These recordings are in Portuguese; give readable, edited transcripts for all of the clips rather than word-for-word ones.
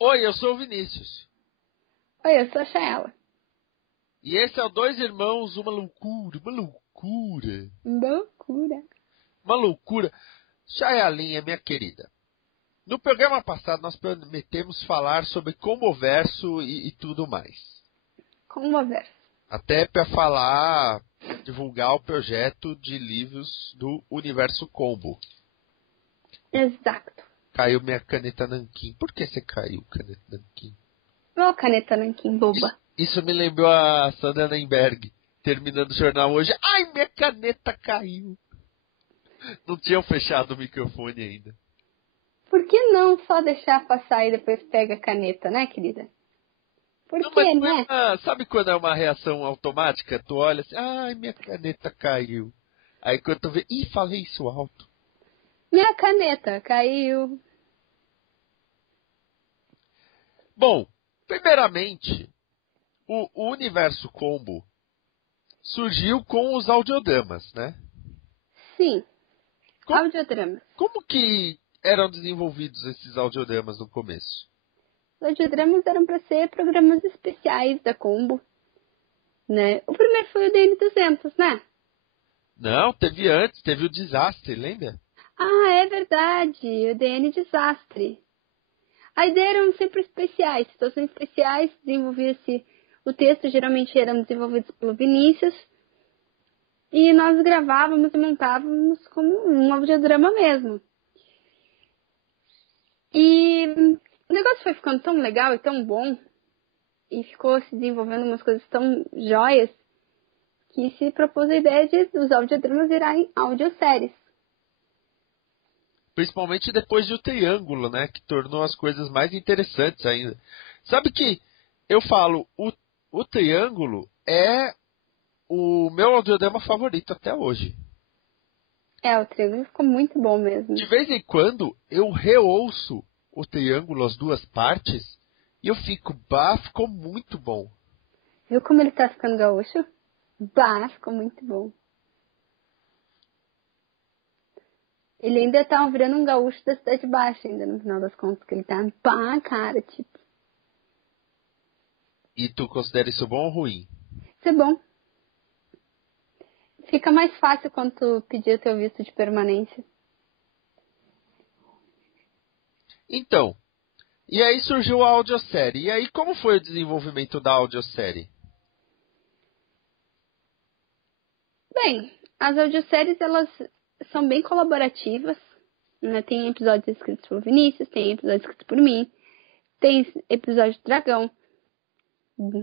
Oi, eu sou o Vinícius. Oi, eu sou a Shaela. E esse é o Dois Irmãos, uma loucura, uma loucura. Loucura. Uma loucura. Shaelinha, minha querida. No programa passado nós prometemos falar sobre Comboverso e tudo mais. Comboverso. Até para falar, divulgar o projeto de livros do Universo Combo. Exato. Caiu minha caneta nanquim. Por que você caiu, caneta nanquim? Ó, caneta nanquim boba. Isso me lembrou a Sandra Nemberg, terminando o jornal hoje. Ai, minha caneta caiu. Não tinham fechado o microfone ainda. Por que não só deixar passar e depois pega a caneta, né, querida? Por Não, que, mas né? sabe quando é uma reação automática? Tu olha assim, ai, minha caneta caiu. Aí quando tu vê, ih, falei isso alto. Minha caneta caiu. Bom, primeiramente, o Universo Combo surgiu com os audiodramas, né? Sim. Como, Audiodramas. como que eram desenvolvidos esses audiodramas no começo? Os audiodramas eram para ser programas especiais da Combo, né? O primeiro foi o DN200, né? Não, teve antes, teve o Desastre, lembra? Ah, é verdade. O DN Desastre. A ideia eram sempre especiais, situações especiais, desenvolvia-se, o texto geralmente eram desenvolvidos pelo Vinícius, e nós gravávamos e montávamos como um audiodrama mesmo. E o negócio foi ficando tão legal e tão bom, e ficou se desenvolvendo umas coisas tão jóias, que se propôs a ideia de os audiodramas virarem audioséries. Principalmente depois do Triângulo, né? Que tornou as coisas mais interessantes ainda. Sabe que eu falo, o Triângulo é o meu audiodrama favorito até hoje. O Triângulo ficou muito bom mesmo. De vez em quando eu reouço o Triângulo, as duas partes, e eu fico, bah, ficou muito bom. Viu como ele tá ficando gaúcho? Bah, ficou muito bom. Ele ainda tá virando um gaúcho da Cidade Baixa, ainda no final das contas, que ele tá pá, cara, tipo. E tu considera isso bom ou ruim? Isso é bom. Fica mais fácil quando tu pedir o teu visto de permanência. Então, e aí surgiu a audiosérie. E aí como foi o desenvolvimento da audiosérie? Bem, as audioséries, elas são bem colaborativas, né? Tem episódios escritos por Vinícius, tem episódios escritos por mim, tem episódio de Dragão,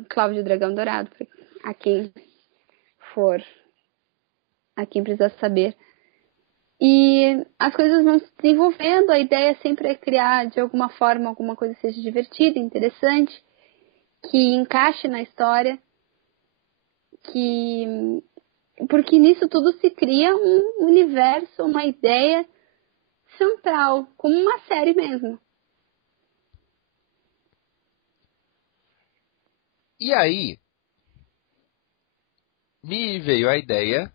Cláudio Dragão Dourado, a quem for, a quem precisar saber. E as coisas vão se desenvolvendo, a ideia sempre é criar, de alguma forma, alguma coisa que seja divertida, interessante, que encaixe na história, porque nisso tudo se cria um universo, uma ideia central, como uma série mesmo. E aí, me veio a ideia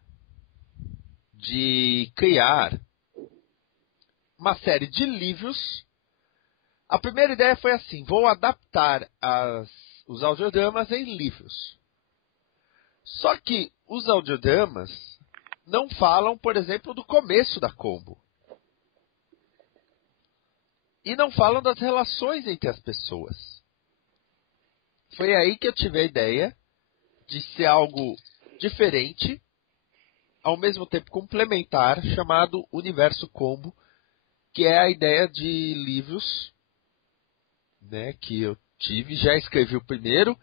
de criar uma série de livros. A primeira ideia foi assim, vou adaptar os audiodramas em livros. Só que os audiodramas não falam, por exemplo, do começo da Combo. E não falam das relações entre as pessoas. Foi aí que eu tive a ideia de ser algo diferente, ao mesmo tempo complementar, chamado Universo Combo, que é a ideia de livros, né, que eu tive. Já escrevi o primeiro,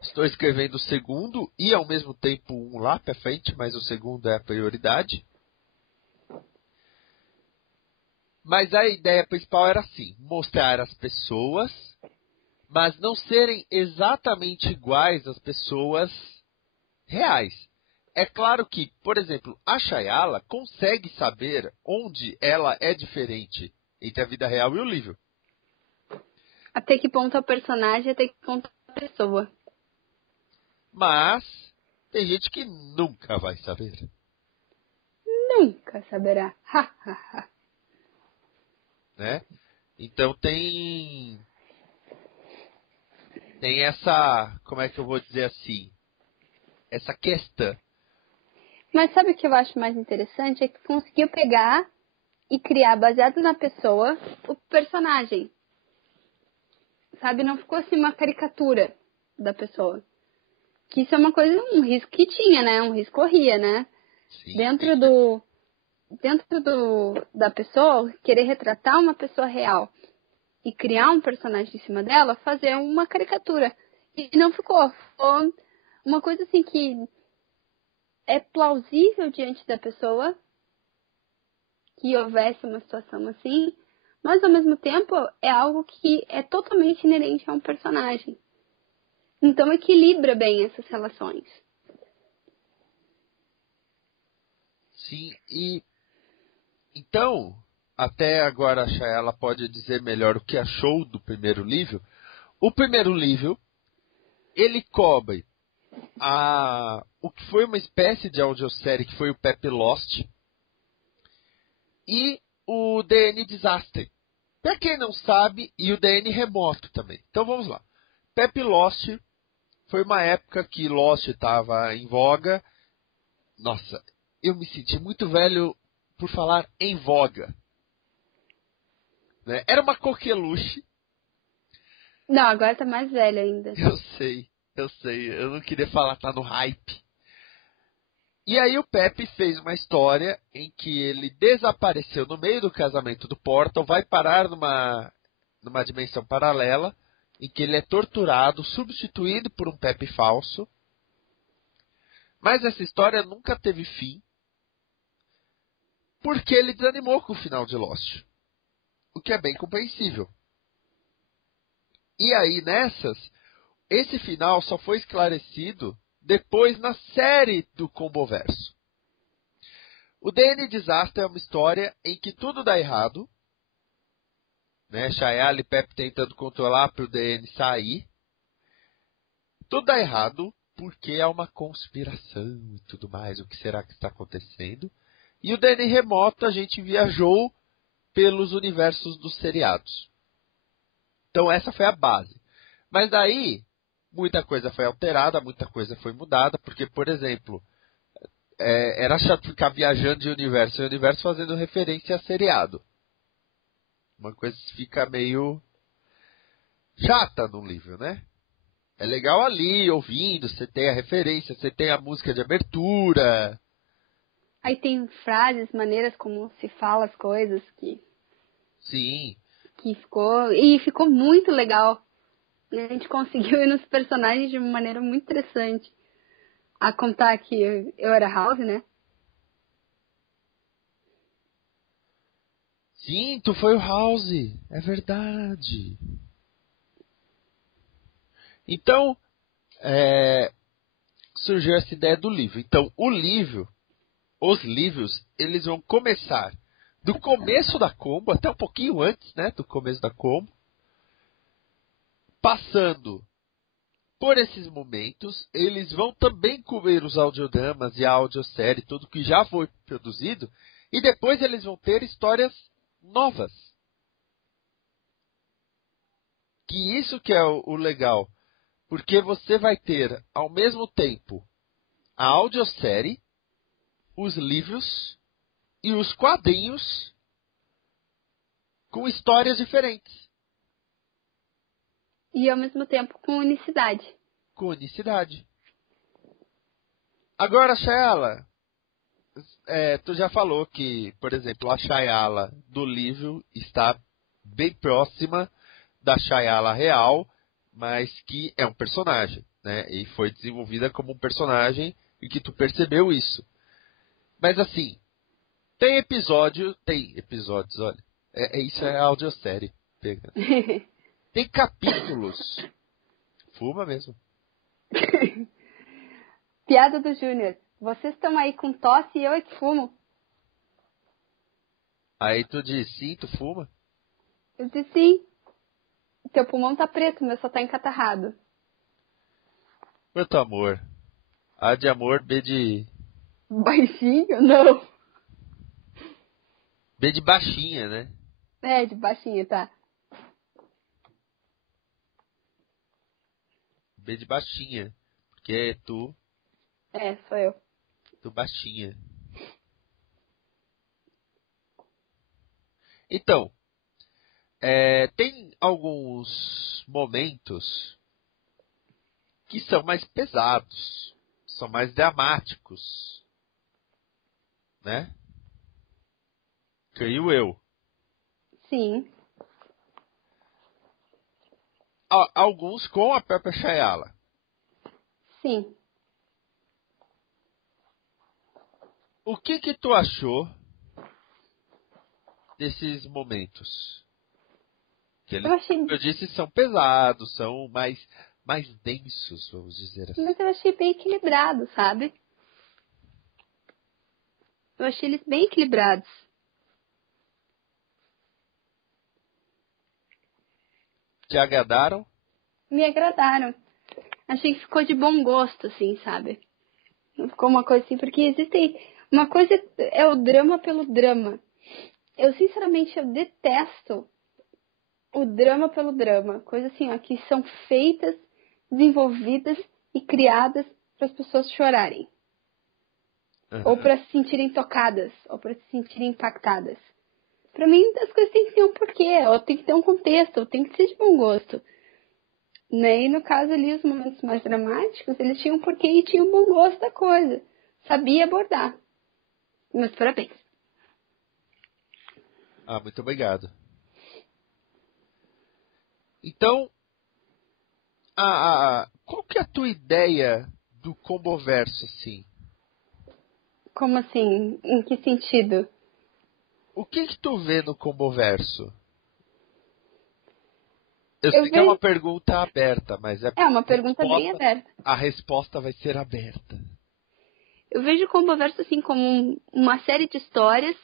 estou escrevendo o segundo e ao mesmo tempo um lá para frente, mas o segundo é a prioridade. Mas a ideia principal era assim, mostrar as pessoas, mas não serem exatamente iguais às pessoas reais. é claro que, por exemplo, a Shayala consegue saber onde ela é diferente entre a vida real e o livro. Até que ponto é o personagem, até que ponto é a pessoa. Mas tem gente que nunca vai saber. Nunca saberá. Né? Então tem essa, como é que eu vou dizer assim, essa questão. Mas sabe o que eu acho mais interessante? É que conseguiu pegar e criar, baseado na pessoa, o personagem. Sabe? Não ficou assim uma caricatura da pessoa. Que isso é uma coisa, um risco que tinha, né? Um risco corria, né? Sim. Dentro da pessoa, querer retratar uma pessoa real e criar um personagem em cima dela, fazer uma caricatura. E não ficou. Ficou uma coisa assim que é plausível diante da pessoa que houvesse uma situação assim, mas ao mesmo tempo é algo que é totalmente inerente a um personagem. Então equilibra bem essas relações. Sim, e então, até agora a Shayla pode dizer melhor o que achou do primeiro livro. O primeiro livro, ele cobre o que foi uma espécie de audiosérie, que foi o Pep Lost, e o DN Disaster. Para quem não sabe, e o DN Remoto também. Então vamos lá. Pep Lost foi uma época que Lost estava em voga. Nossa, eu me senti muito velho por falar em voga. Né? Era uma coqueluche. Não, agora tá mais velho ainda. Eu sei. Eu não queria falar, tá no hype. E aí o Pepe fez uma história em que ele desapareceu no meio do casamento do Portal, vai parar numa dimensão paralela, em que ele é torturado, substituído por um Pepe falso. Mas essa história nunca teve fim, porque ele desanimou com o final de Lost. O que é bem compreensível. E aí, esse final só foi esclarecido depois na série do Comboverso. O DN Disaster é uma história em que tudo dá errado, né? Shayla e Pep tentando controlar para o DN sair. Tudo dá errado porque é uma conspiração e tudo mais. O que será que está acontecendo? E o DN Remoto a gente viajou pelos universos dos seriados. Então essa foi a base. Mas daí, muita coisa foi alterada, muita coisa foi mudada, porque, por exemplo, era chato ficar viajando de universo em universo fazendo referência a seriado. Uma coisa que fica meio chata num livro, né? É legal ali, ouvindo, você tem a referência, você tem a música de abertura. Aí tem frases, maneiras como se fala as coisas Sim. que ficou muito legal. A gente conseguiu ir nos personagens de uma maneira muito interessante. A contar que eu era House, né? Sim, tu foi o House. É verdade. Então, surgiu essa ideia do livro. Então, os livros, eles vão começar do começo da Combo, até um pouquinho antes, né, do começo da Combo, passando por esses momentos. Eles vão também cobrir os audiodramas e a audiosérie, tudo que já foi produzido, e depois eles vão ter histórias novas. Que isso que é o legal, porque você vai ter, ao mesmo tempo, a audiosérie, os livros e os quadrinhos com histórias diferentes. E ao mesmo tempo com unicidade. Com unicidade. Agora, Shayla, tu já falou que, por exemplo, a Shayla do livro está bem próxima da Shayla real, mas que é um personagem, né? E foi desenvolvida como um personagem e que tu percebeu isso. Mas assim, tem episódios, olha. Isso é audiosérie. Tem capítulos. Fuma mesmo. Piada do Júnior. Vocês estão aí com tosse e eu é que fumo. Aí tu diz, sim, tu fuma? Eu disse sim. Teu pulmão tá preto, meu só tá encatarrado. Quanto amor. A de amor, Baixinho? Não. B de baixinha, né? É, de baixinho, tá. B de baixinha. Porque é tu É, sou eu. baixinha. Então, tem alguns momentos que são mais pesados, são mais dramáticos, né? Creio eu. Sim. Alguns com a própria Chayala. Sim. O que tu achou desses momentos? Que eles, Eu achei, como eu disse, são pesados, são mais densos, vamos dizer assim. mas eu achei bem equilibrado, sabe? Eu achei eles bem equilibrados. Te agradaram? Me agradaram. Achei que ficou de bom gosto, assim, sabe? Não ficou uma coisa assim, porque existem... Uma coisa é o drama pelo drama. Eu, sinceramente, eu detesto o drama pelo drama. Coisas assim, ó, que são feitas, desenvolvidas e criadas para as pessoas chorarem. Ou Uhum. para se sentirem tocadas, ou para se sentirem impactadas. Para mim, as coisas têm que ter um porquê, ou tem que ter um contexto, ou tem que ser de bom gosto. Né? E no caso ali, os momentos mais dramáticos, eles tinham um porquê e tinham um bom gosto da coisa. Sabia abordar. Meus parabéns. Ah, muito obrigado. Então, qual que é a tua ideia do comboverso, assim? Como assim? Em que sentido? O que tu vê no comboverso? Eu Eu sei que é uma vejo. pergunta aberta, mas É uma pergunta bem aberta. a resposta vai ser aberta. Eu vejo o Comboverso assim como uma série de histórias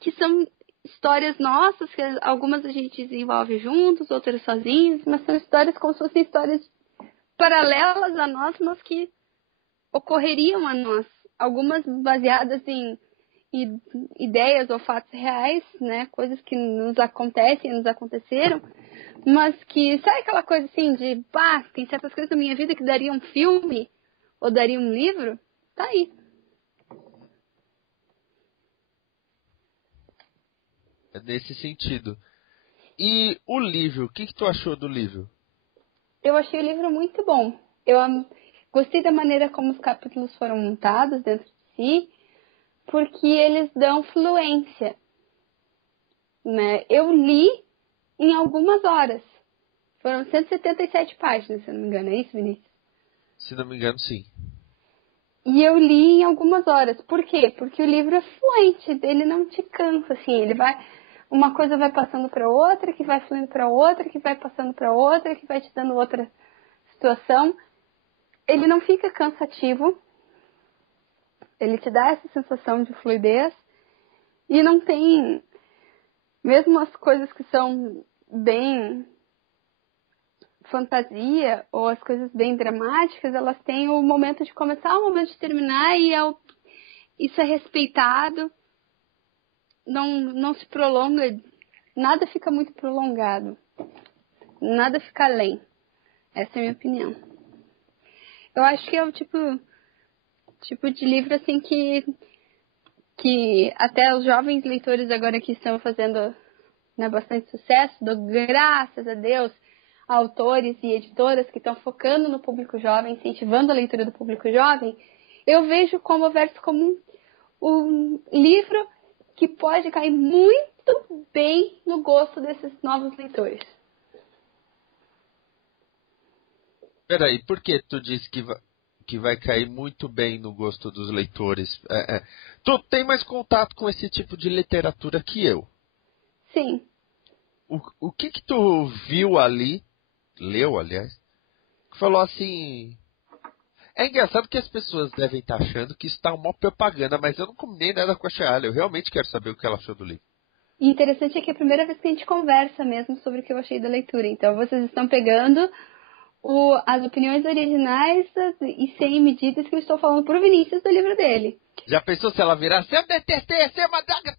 que são histórias nossas, que algumas a gente desenvolve juntos, outras sozinhos, mas são histórias como se fossem histórias paralelas a nós, mas que ocorreriam a nós. Algumas baseadas em ideias ou fatos reais, né? Coisas que nos acontecem, nos aconteceram, mas que, sabe aquela coisa assim de, pá, tem certas coisas na minha vida que daria um filme ou daria um livro? Tá aí. É nesse sentido. E o livro, o que tu achou do livro? Eu achei o livro muito bom. Gostei da maneira como os capítulos foram montados dentro de si, porque eles dão fluência, né? Eu li em algumas horas. Foram 177 páginas, se eu não me engano. É isso, Vinícius? Se não me engano, sim. E eu li em algumas horas. Por quê? Porque o livro é fluente, ele não te cansa, assim, ele vai... Uma coisa vai passando para outra, que vai fluindo para outra, que vai passando para outra, que vai te dando outra situação. Ele não fica cansativo, ele te dá essa sensação de fluidez e não tem... Mesmo as coisas que são bem fantasia ou as coisas bem dramáticas, elas têm o momento de começar, o momento de terminar e isso é respeitado, não se prolonga, nada fica muito prolongado, nada fica além. Essa é a minha opinião. Eu acho que é o tipo de livro assim que até os jovens leitores agora que estão fazendo, né, bastante sucesso, dou graças a Deus a autores e editoras que estão focando no público jovem, incentivando a leitura do público jovem. Eu vejo o Comboverso como um livro que pode cair muito bem no gosto desses novos leitores. Peraí, por que tu disse que vai cair muito bem no gosto dos leitores? Tu tem mais contato com esse tipo de literatura que eu. Sim. O que tu viu ali, leu, aliás, que falou assim... É engraçado que as pessoas devem estar achando que isso tá uma propaganda, mas eu não combinei nada com a Chayala. Eu realmente quero saber o que ela achou do livro. E interessante é que é a primeira vez que a gente conversa mesmo sobre o que eu achei da leitura. Então, vocês estão pegando as opiniões originais e sem medidas que eu estou falando pro Vinícius do livro dele. Já pensou se ela virar, seu DTT, seu Madaga,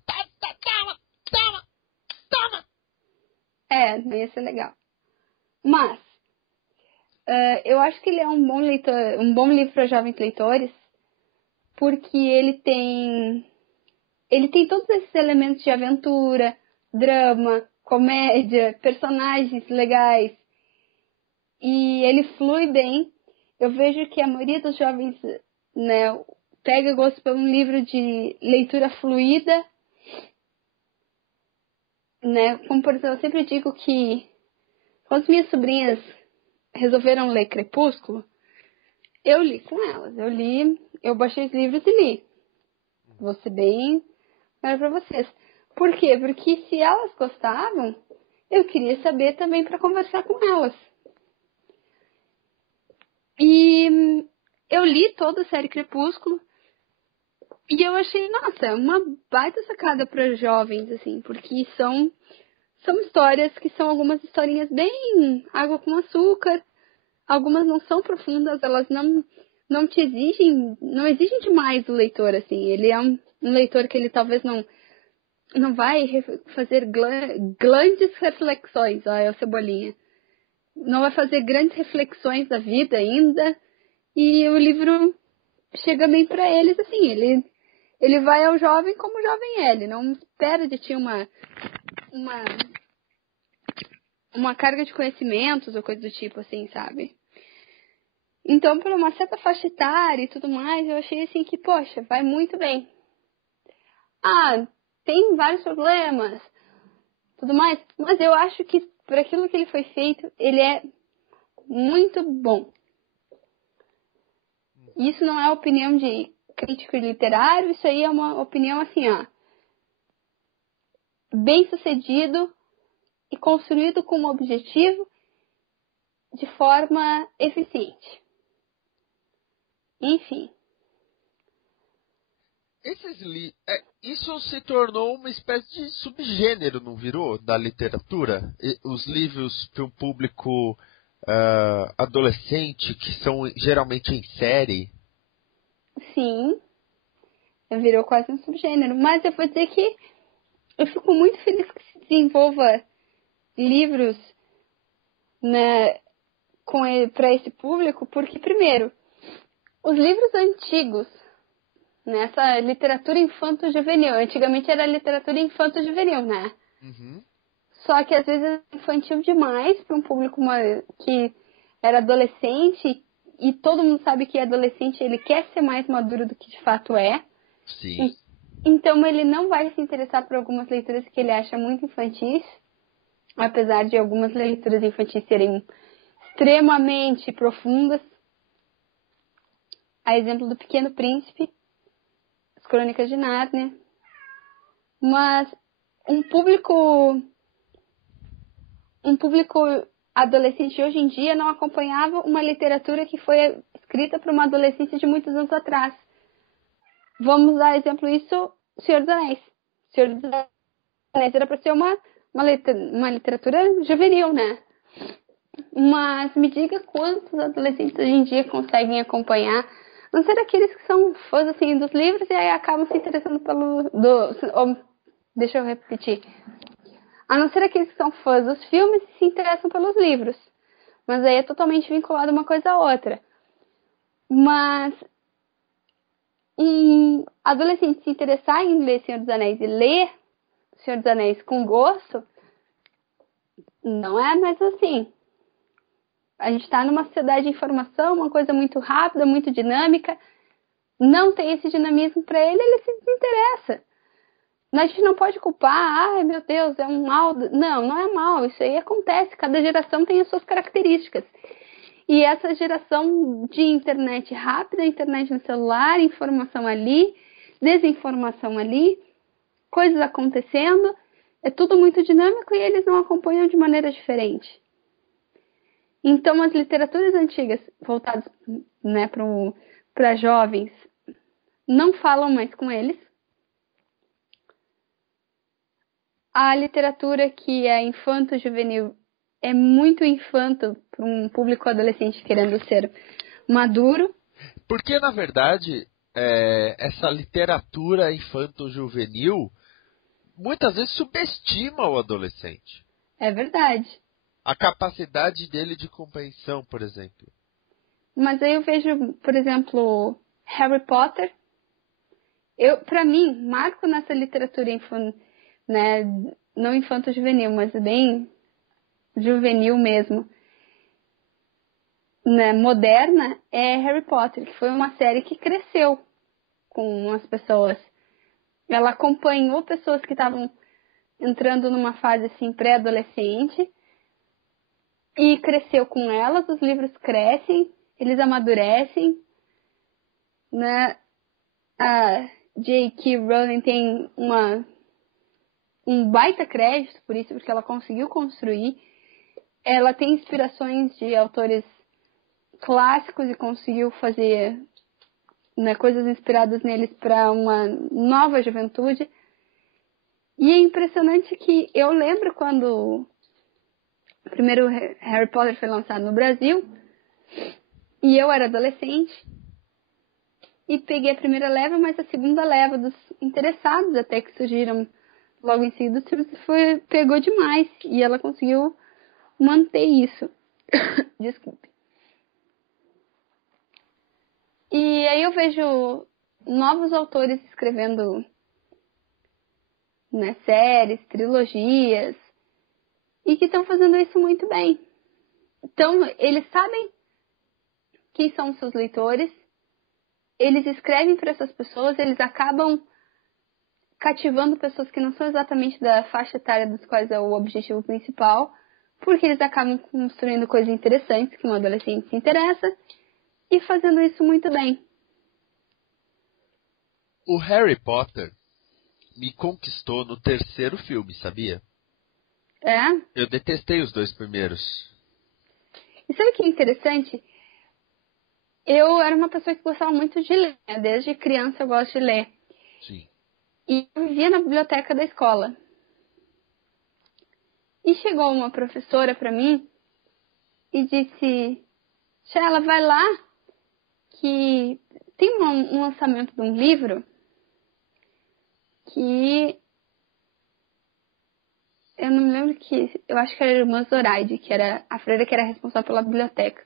toma! Não ia ser legal. Mas, eu acho que ele é um bom leitor, um bom livro para jovens leitores, porque ele tem todos esses elementos de aventura, drama, comédia, personagens legais. E ele flui bem. Eu vejo que a maioria dos jovens, né, pega gosto por um livro de leitura fluida, né? Como, por exemplo, eu sempre digo que quando as minhas sobrinhas resolveram ler Crepúsculo, eu li com elas. Eu baixei os livros e li. Vou ser bem claro pra vocês. Por quê? Porque se elas gostavam, eu queria saber também para conversar com elas. E eu li toda a série Crepúsculo e eu achei, nossa, uma baita sacada para jovens, assim, porque são histórias que são algumas historinhas bem água com açúcar, algumas não são profundas, elas não te exigem, não exigem demais do leitor, assim. Ele é um leitor que ele talvez não vai fazer grandes reflexões, ó, é o Cebolinha. Não vai fazer grandes reflexões da vida ainda, e o livro chega bem para eles, assim, ele vai ao jovem como o jovem é, ele não espera de ti uma carga de conhecimentos ou coisa do tipo, assim, sabe? Então, por uma certa faixa etária e tudo mais, eu achei assim que, poxa, vai muito bem. Tem vários problemas, tudo mais, mas eu acho que por aquilo que ele foi feito, ele é muito bom. Isso não é opinião de crítico literário, isso aí é uma opinião assim, bem sucedido e construído com um objetivo de forma eficiente. Enfim. Isso se tornou uma espécie de subgênero, não virou? Da literatura? Os livros para um público adolescente, que são geralmente em série. Sim, virou quase um subgênero. Mas eu vou dizer que eu fico muito feliz que se desenvolva livros, né, para esse público, porque, primeiro, os livros antigos, nessa literatura infanto-juvenil, antigamente era literatura infanto-juvenil, né? Uhum. Só que às vezes é infantil demais para um público que era adolescente, e todo mundo sabe que adolescente ele quer ser mais maduro do que de fato é. Sim. Então ele não vai se interessar por algumas leituras que ele acha muito infantis, apesar de algumas leituras infantis serem extremamente profundas. A exemplo do Pequeno Príncipe, As Crônicas de Nárnia. Mas um público adolescente hoje em dia não acompanhava uma literatura que foi escrita por uma adolescente de muitos anos atrás. Vamos dar exemplo isso, Senhor dos Anéis. Senhor dos Anéis era para ser uma literatura juvenil, né? Mas me diga quantos adolescentes hoje em dia conseguem acompanhar, a não ser aqueles que são fãs assim, dos livros e aí acabam se interessando deixa eu repetir. A não ser aqueles que são fãs dos filmes e se interessam pelos livros. Mas aí é totalmente vinculado uma coisa à outra. Mas um adolescente se interessar em ler Senhor dos Anéis e ler Senhor dos Anéis com gosto, não é mais assim. A gente está numa sociedade de informação, uma coisa muito rápida, muito dinâmica. Não tem esse dinamismo para ele se desinteressa. A gente não pode culpar, ai meu Deus, é um mal. Não, não é mal, isso aí acontece. Cada geração tem as suas características. E essa geração de internet rápida, internet no celular, informação ali, desinformação ali, coisas acontecendo, é tudo muito dinâmico e eles não acompanham de maneira diferente. Então, as literaturas antigas, voltadas, né, para jovens, não falam mais com eles. A literatura que é infanto-juvenil é muito infanto para um público adolescente querendo ser maduro. Porque, na verdade, essa literatura infanto-juvenil muitas vezes subestima o adolescente. É verdade. A capacidade dele de compreensão, por exemplo. Mas aí eu vejo, por exemplo, Harry Potter. Para mim, marco nessa literatura né, não infanto-juvenil, mas bem juvenil mesmo, né, moderna, é Harry Potter, que foi uma série que cresceu com as pessoas. Ela acompanhou pessoas que estavam entrando numa fase assim pré-adolescente e cresceu com elas. Os livros crescem, eles amadurecem, né? A J.K. Rowling tem um baita crédito por isso, porque ela conseguiu construir. Ela tem inspirações de autores clássicos e conseguiu fazer, né, coisas inspiradas neles para uma nova juventude. E é impressionante que eu lembro quando o primeiro Harry Potter foi lançado no Brasil e eu era adolescente e peguei a primeira leva, mas a segunda leva dos interessados até que surgiram logo em seguida pegou demais e ela conseguiu manter isso. Desculpe. E aí eu vejo novos autores escrevendo, né, séries, trilogias, e que estão fazendo isso muito bem. Então, eles sabem quem são os seus leitores, eles escrevem para essas pessoas, eles acabam cativando pessoas que não são exatamente da faixa etária dos quais é o objetivo principal, porque eles acabam construindo coisas interessantes que um adolescente se interessa e fazendo isso muito bem. O Harry Potter me conquistou no terceiro filme, sabia? É? Eu detestei os 2 primeiros. E sabe o que é interessante? Eu era uma pessoa que gostava muito de ler. Desde criança eu gosto de ler. Sim. E eu vivia na biblioteca da escola. E chegou uma professora para mim e disse: Sheila, vai lá que tem um lançamento de um livro que eu não me lembro eu acho que era a irmã Zoraide, que era a freira que era responsável pela biblioteca,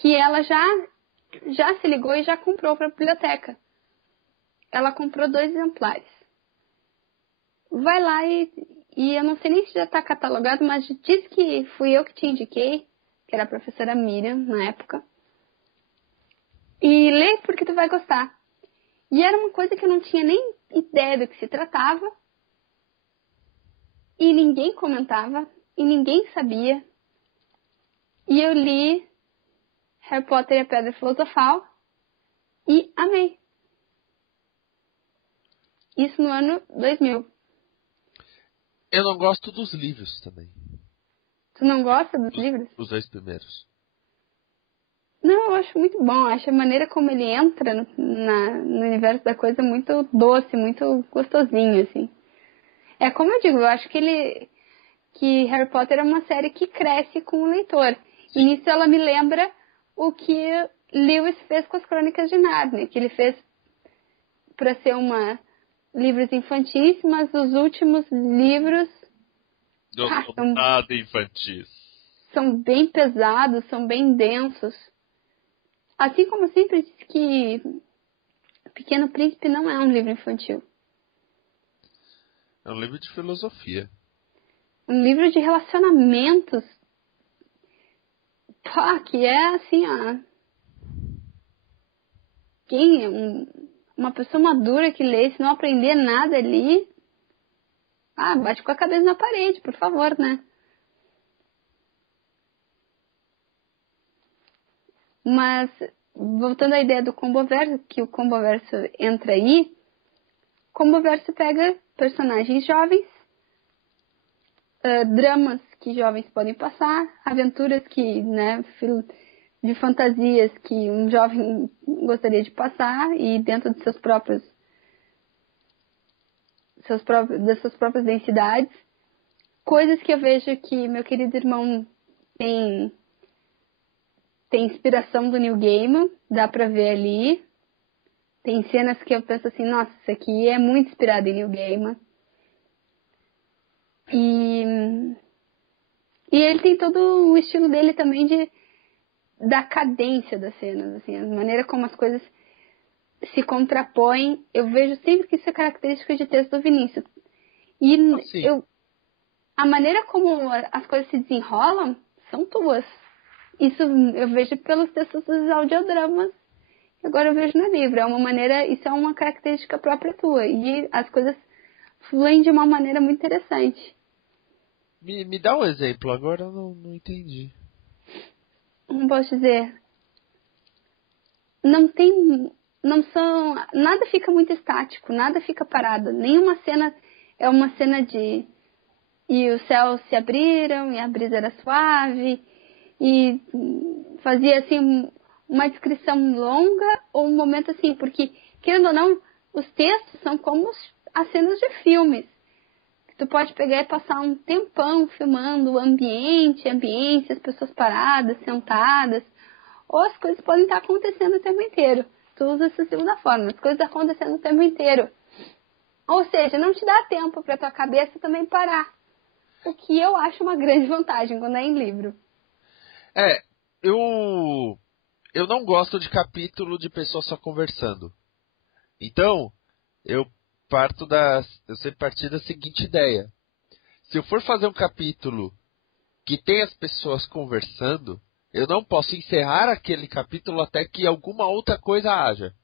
que ela já se ligou e já comprou para a biblioteca. Ela comprou 2 exemplares. Vai lá e eu não sei nem se já está catalogado, mas diz que fui eu que te indiquei, que era a professora Miriam na época. E lê porque tu vai gostar. E era uma coisa que eu não tinha nem ideia do que se tratava. E ninguém comentava. E ninguém sabia. E eu li Harry Potter e a Pedra Filosofal. E amei. Isso no ano 2000. Eu não gosto dos livros também. Tu não gosta dos livros? Os 2 primeiros. Não, eu acho muito bom. Eu acho a maneira como ele entra no universo da coisa muito doce, muito gostosinho, assim. É como eu digo, eu acho que Harry Potter é uma série que cresce com o leitor. E nisso ela me lembra o que Lewis fez com as Crônicas de Nárnia, que ele fez para ser livros infantis, mas os últimos livros Não são nada infantis. São bem pesados, são bem densos. Assim como eu sempre disse que Pequeno Príncipe não é um livro infantil. É um livro de filosofia. Um livro de relacionamentos. Pá, que é assim, ó. Uma pessoa madura que lê, se não aprender nada ali, bate com a cabeça na parede, por favor, né? Mas, voltando à ideia do Comboverso, que o Comboverso entra aí, o Comboverso pega personagens jovens dramas que jovens podem passar, aventuras que, né, de fantasias que um jovem gostaria de passar e dentro de das suas próprias densidades. Coisas que eu vejo que meu querido irmão tem inspiração do Neil Gaiman, dá pra ver ali. Tem cenas que eu penso assim, nossa, isso aqui é muito inspirado em Neil Gaiman. E ele tem todo o estilo dele também da cadência das cenas, assim, a maneira como as coisas se contrapõem. Eu vejo sempre que isso é característica de texto do Vinícius. E a maneira como as coisas se desenrolam são tuas. Isso eu vejo pelos textos dos audiodramas. Agora eu vejo no livro. Isso é uma característica própria tua. E as coisas fluem de uma maneira muito interessante. Me dá um exemplo, agora eu não entendi. Não posso dizer. Nada fica muito estático, nada fica parado. Nenhuma cena é uma cena de... E os céus se abriram, e a brisa era suave, e fazia, assim, uma descrição longa, ou um momento assim, porque, querendo ou não, os textos são como as cenas de filmes. Tu pode pegar e passar um tempão filmando o ambiente, as pessoas paradas, sentadas, ou as coisas podem estar acontecendo o tempo inteiro. Tu usa essa segunda forma, as coisas acontecendo o tempo inteiro. Ou seja, não te dá tempo para tua cabeça também parar. O que eu acho uma grande vantagem quando é em livro. Eu não gosto de capítulo de pessoas só conversando. Então, eu sempre parti da seguinte ideia. Se eu for fazer um capítulo que tem as pessoas conversando, eu não posso encerrar aquele capítulo até que alguma outra coisa haja.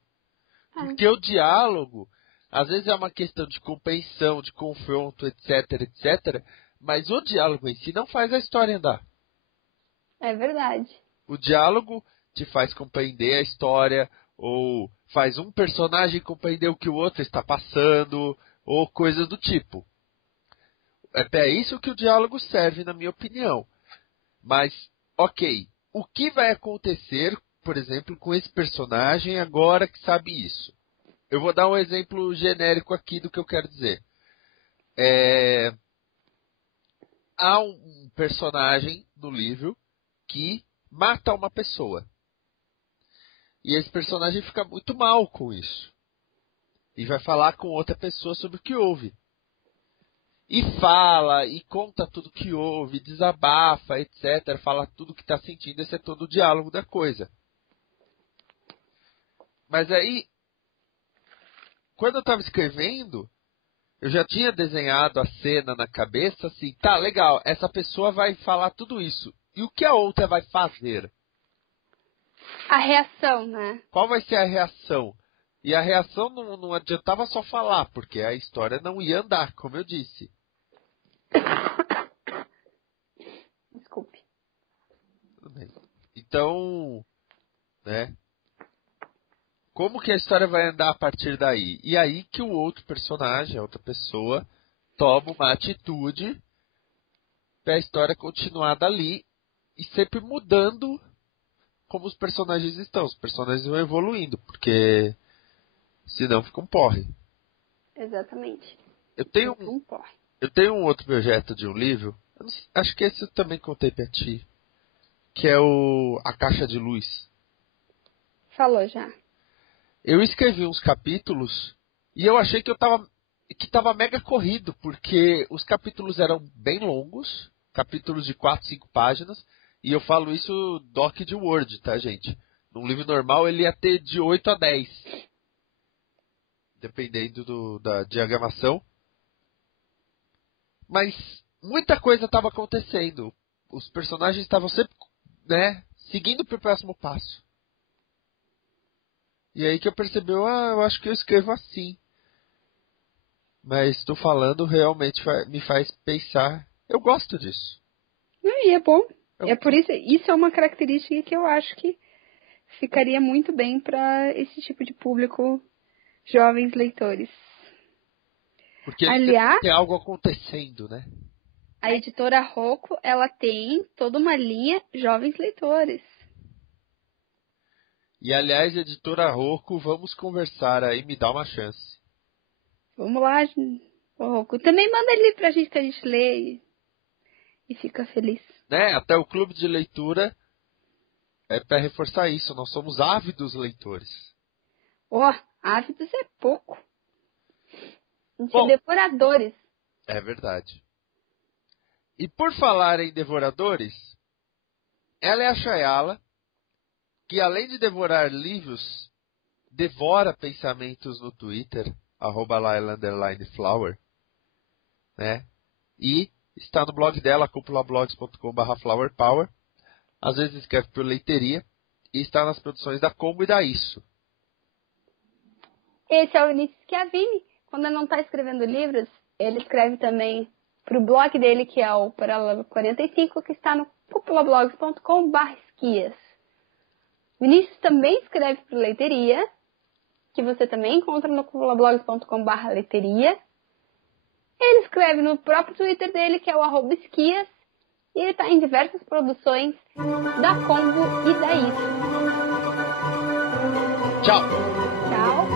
Porque o diálogo, às vezes é uma questão de compreensão, de confronto, etc, etc, mas o diálogo em si não faz a história andar. É verdade. O diálogo te faz compreender a história, ou faz um personagem compreender o que o outro está passando, ou coisas do tipo. É para isso que o diálogo serve, na minha opinião. Mas, ok, o que vai acontecer, por exemplo, com esse personagem agora que sabe isso? Eu vou dar um exemplo genérico aqui do que eu quero dizer. Há um personagem no livro que mata uma pessoa. E esse personagem fica muito mal com isso. E vai falar com outra pessoa sobre o que houve. E fala, e conta tudo que houve, desabafa, etc. Fala tudo que está sentindo, esse é todo o diálogo da coisa. Mas aí, quando eu estava escrevendo, eu já tinha desenhado a cena na cabeça, assim, tá, legal, essa pessoa vai falar tudo isso. E o que a outra vai fazer? A reação, né? Qual vai ser a reação? E a reação não adiantava só falar, porque a história não ia andar, como eu disse. Desculpe. Tudo bem. Então, né? Como que a história vai andar a partir daí? E aí que o outro personagem, a outra pessoa, toma uma atitude para a história continuar dali e sempre mudando como os personagens estão. Os personagens vão evoluindo, porque senão fica um porre. Exatamente. Eu tenho um outro projeto de um livro, acho que esse eu também contei pra ti, que é A Caixa de Luz. Falou já. Eu escrevi uns capítulos e eu achei que tava mega corrido, porque os capítulos eram bem longos, capítulos de 4, 5 páginas, e eu falo isso doc de Word, tá, gente? Num livro normal ele ia ter de 8 a 10, dependendo da diagramação. Mas muita coisa estava acontecendo. Os personagens estavam sempre, né, seguindo para o próximo passo. E aí que eu percebi, eu acho que eu escrevo assim. Mas estou falando, realmente me faz pensar. Eu gosto disso. E é bom. Por isso é uma característica que eu acho que ficaria muito bem para esse tipo de público, jovens leitores. Porque aliás, tem algo acontecendo, né? A editora Rocco, ela tem toda uma linha jovens leitores. E, aliás, editora Rocco, vamos conversar aí, me dá uma chance. Vamos lá, Rocco. Também manda ele pra gente que a gente lê e fica feliz. Né? Até o clube de leitura é para reforçar isso. Nós somos ávidos leitores. Ávidos é pouco. A gente é devoradores. É verdade. E por falar em devoradores, ela é a Chayala, que além de devorar livros, devora pensamentos no Twitter, @Laila_Flower, né? E está no blog dela, cupulablogs.com/flowerpower. Às vezes escreve por leiteria e está nas produções da Combo e da Isso. Esse é o Vinícius Schiavini. Quando ele não está escrevendo livros, ele escreve também para o blog dele, que é o Paralelo 45, que está no cupulablogs.com/esquias. Vinícius também escreve para leiteria, que você também encontra no cupulablogs.com/leiteria. Ele escreve no próprio Twitter dele, que é o @esquias, e ele está em diversas produções da Combo e da Isso. Tchau! Tchau!